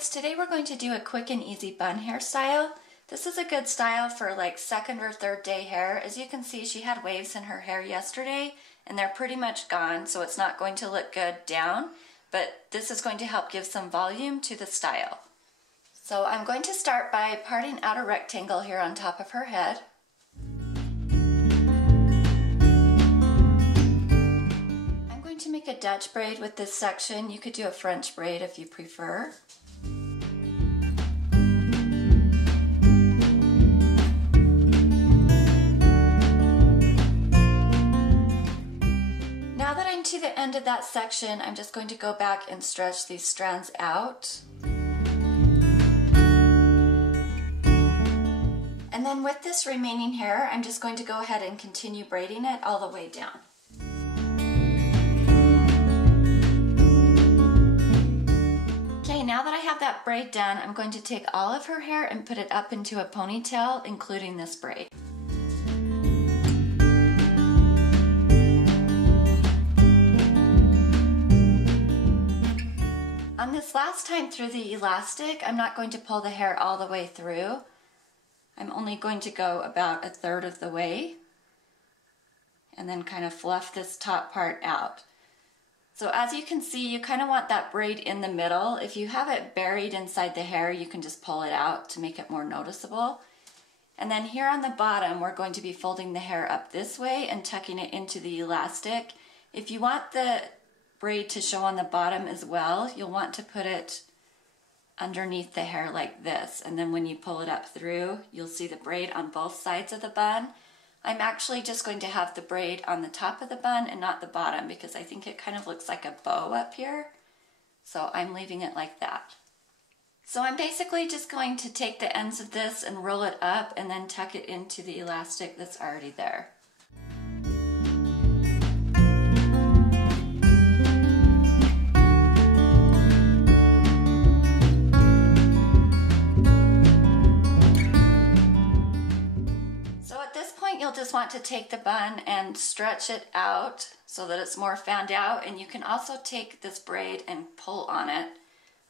guys, today we're going to do a quick and easy bun hairstyle. This is a good style for like second or third day hair. As you can see, she had waves in her hair yesterday and they're pretty much gone, so it's not going to look good down, but this is going to help give some volume to the style. So I'm going to start by parting out a rectangle here on top of her head. I'm going to make a Dutch braid with this section. You could do a French braid if you prefer. Now that I'm to the end of that section, I'm just going to go back and stretch these strands out. And then with this remaining hair, I'm just going to go ahead and continue braiding it all the way down. Okay, now that I have that braid done, I'm going to take all of her hair and put it up into a ponytail, including this braid. On this last time through the elastic, I'm not going to pull the hair all the way through. I'm only going to go about 1/3 of the way and then kind of fluff this top part out. So as you can see, you kind of want that braid in the middle. If you have it buried inside the hair, you can just pull it out to make it more noticeable. And then here on the bottom, we're going to be folding the hair up this way and tucking it into the elastic. If you want the braid to show on the bottom as well, you'll want to put it underneath the hair like this, and then when you pull it up through, you'll see the braid on both sides of the bun. I'm actually just going to have the braid on the top of the bun and not the bottom because I think it kind of looks like a bow up here, so I'm leaving it like that. So I'm basically just going to take the ends of this and roll it up and then tuck it into the elastic that's already there. You'll just want to take the bun and stretch it out so that it's more fanned out, and you can also take this braid and pull on it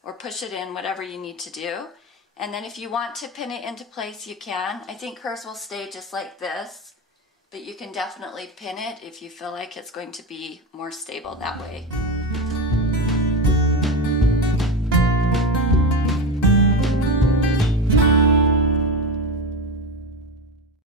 or push it in, whatever you need to do. And then if you want to pin it into place, you can. I think hers will stay just like this, but you can definitely pin it if you feel like it's going to be more stable that way.